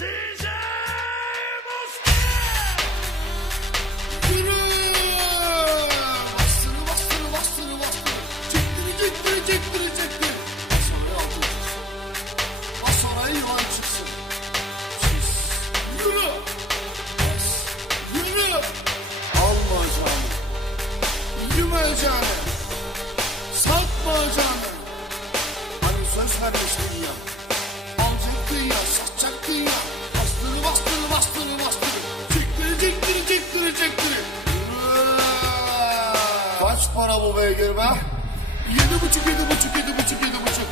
Yürü! Bastırı bastırı bastırı bastırı. Çektiri çektiri çektiri çektiri. Bas oraya altın çıksın. Bas oraya yılan çıksın. Sus. Yürü! Bas. Yürü! Alma canı. Yeme canı. Satma canı. Hani söz vermiştin ya. Alacaktın ya, satacaktın ya. Beygir be? Yedi buçuk yedi buçuk yedi buçuk yedi buçuk.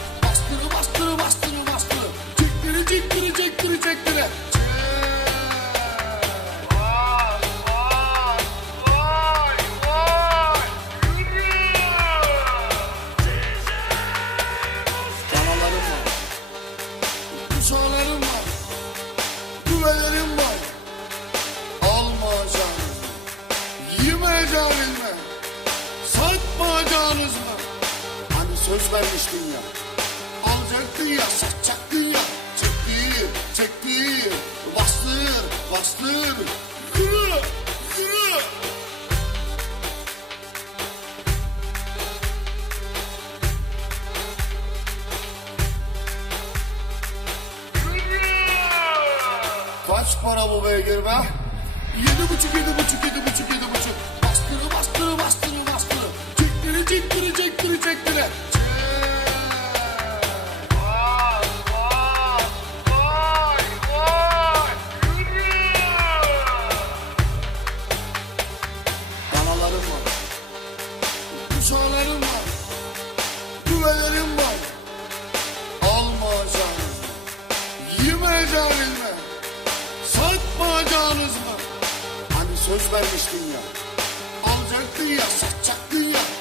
Söz vermiştin ya. Alacaktın ya, satacaktın ya. Çektir, çektir. Bastır, bastır. Yürü, yürü. Kaç para bu beygir be? Yedi buçuk, yedi buçuk, yedi buçuk, yedi buçuk. Bastırı, bastırı, bastırı, bastırı. Çektiri, çektiri, çektiri, çektiri. Söz vermiştin ya. Alacaktın ya, satacaktın ya.